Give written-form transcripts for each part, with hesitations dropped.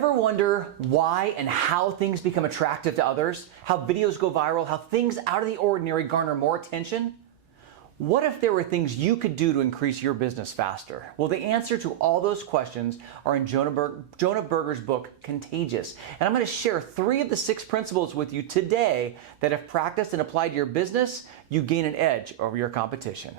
Ever wonder why and how things become attractive to others? How videos go viral? How things out of the ordinary garner more attention? What if there were things you could do to increase your business faster? Well, the answer to all those questions are in Jonah Berger's book, Contagious. And I'm going to share 3 of the 6 principles with you today that, if practiced and applied to your business, you gain an edge over your competition.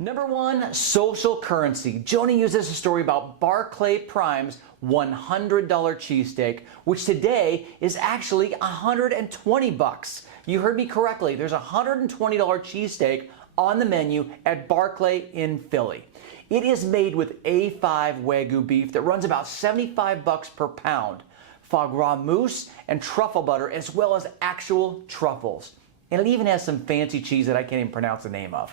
Number 1, social currency. Jonah uses a story about Barclay Prime's $100 cheesesteak, which today is actually $120. You heard me correctly. There's a $120 cheesesteak on the menu at Barclay in Philly. It is made with A5 Wagyu beef that runs about $75 per pound, foie gras mousse, and truffle butter, as well as actual truffles. And it even has some fancy cheese that I can't even pronounce the name of.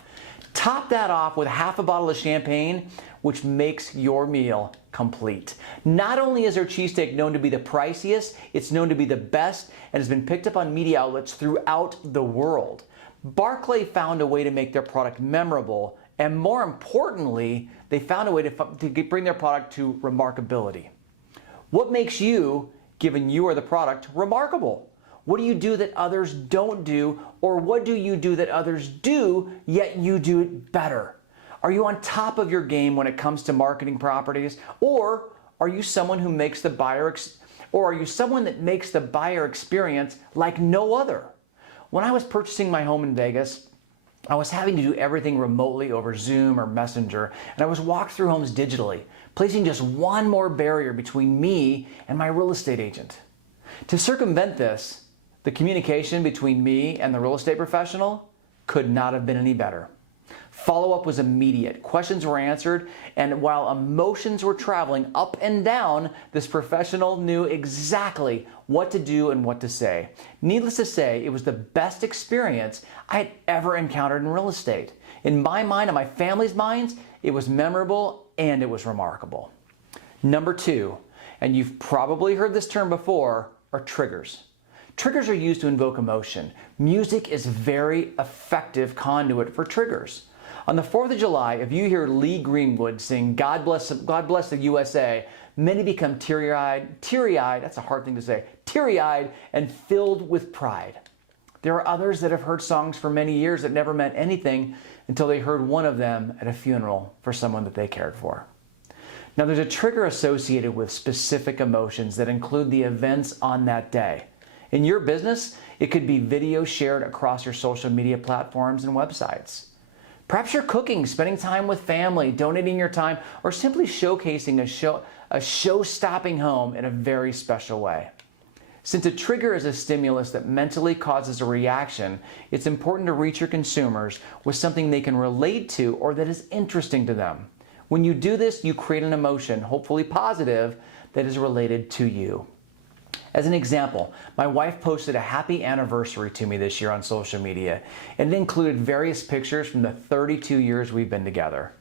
Top that off with half a bottle of champagne, which makes your meal complete. Not only is their cheesesteak known to be the priciest, it's known to be the best and has been picked up on media outlets throughout the world. Barclay found a way to make their product memorable, and more importantly, they found a way to bring their product to remarkability. What makes you, given you are the product, remarkable? What do you do that others don't do, or what do you do that others do, yet you do it better? Are you on top of your game when it comes to marketing properties, or are you someone who makes the buyer experience like no other? When I was purchasing my home in Vegas, I was having to do everything remotely over Zoom or Messenger, and I was walked through homes digitally, placing just one more barrier between me and my real estate agent. To circumvent this, the communication between me and the real estate professional could not have been any better. Follow-up was immediate. Questions were answered, and while emotions were traveling up and down, this professional knew exactly what to do and what to say. Needless to say, it was the best experience I had ever encountered in real estate. In my mind and my family's minds, it was memorable and it was remarkable. Number 2, and you've probably heard this term before, are triggers. Triggers are used to invoke emotion. Music is a very effective conduit for triggers. On the 4th of July, if you hear Lee Greenwood sing God Bless the USA, many become teary-eyed, that's a hard thing to say, teary-eyed and filled with pride. There are others that have heard songs for many years that never meant anything until they heard one of them at a funeral for someone that they cared for. Now, there's a trigger associated with specific emotions that include the events on that day. In your business, it could be video shared across your social media platforms and websites. Perhaps you're cooking, spending time with family, donating your time, or simply showcasing a show-stopping home in a very special way. Since a trigger is a stimulus that mentally causes a reaction, it's important to reach your consumers with something they can relate to or that is interesting to them. When you do this, you create an emotion, hopefully positive, that is related to you. As an example, my wife posted a happy anniversary to me this year on social media, and it included various pictures from the 32 years we've been together.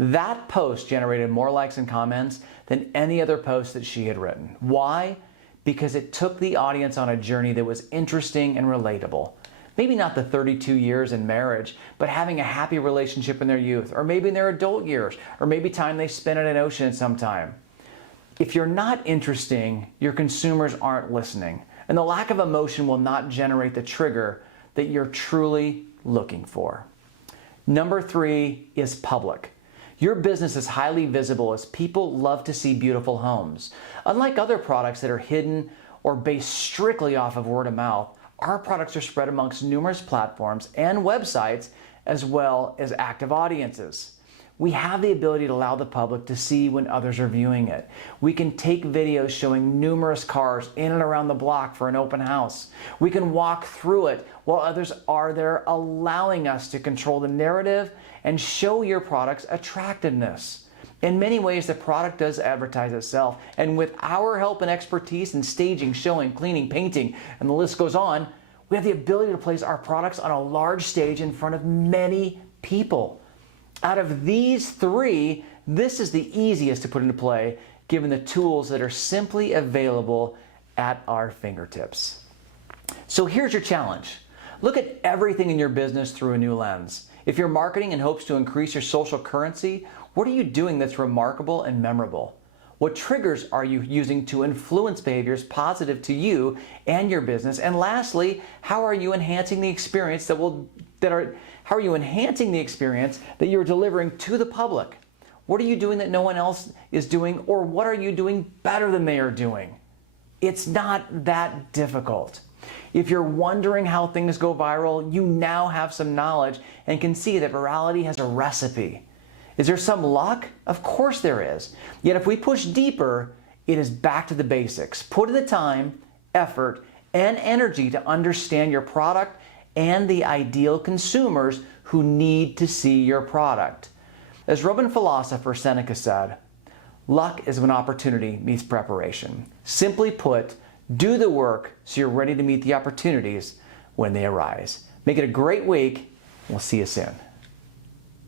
That post generated more likes and comments than any other post that she had written. Why? Because it took the audience on a journey that was interesting and relatable. Maybe not the 32 years in marriage, but having a happy relationship in their youth, or maybe in their adult years, or maybe time they spent at an ocean sometime. If you're not interesting, your consumers aren't listening, and the lack of emotion will not generate the trigger that you're truly looking for. Number 3 is public. Your business is highly visible as people love to see beautiful homes. Unlike other products that are hidden or based strictly off of word of mouth, our products are spread amongst numerous platforms and websites as well as active audiences. We have the ability to allow the public to see when others are viewing it. We can take videos showing numerous cars in and around the block for an open house. We can walk through it while others are there, allowing us to control the narrative and show your product's attractiveness. In many ways, the product does advertise itself, and with our help and expertise in staging, showing, cleaning, painting, and the list goes on, we have the ability to place our products on a large stage in front of many people. Out of these 3, this is the easiest to put into play given the tools that are simply available at our fingertips. So here's your challenge. Look at everything in your business through a new lens. If you're marketing in hopes to increase your social currency, what are you doing that's remarkable and memorable? What triggers are you using to influence behaviors positive to you and your business? And lastly, how are you enhancing the experience that you're delivering to the public? What are you doing that no one else is doing, or what are you doing better than they are doing? It's not that difficult. If you're wondering how things go viral, you now have some knowledge and can see that virality has a recipe. Is there some luck? Of course there is. Yet if we push deeper, it is back to the basics. Put in the time, effort, and energy to understand your product and the ideal consumers who need to see your product. As Roman philosopher Seneca said, luck is when opportunity meets preparation. Simply put, do the work so you're ready to meet the opportunities when they arise. Make it a great week. We'll see you soon.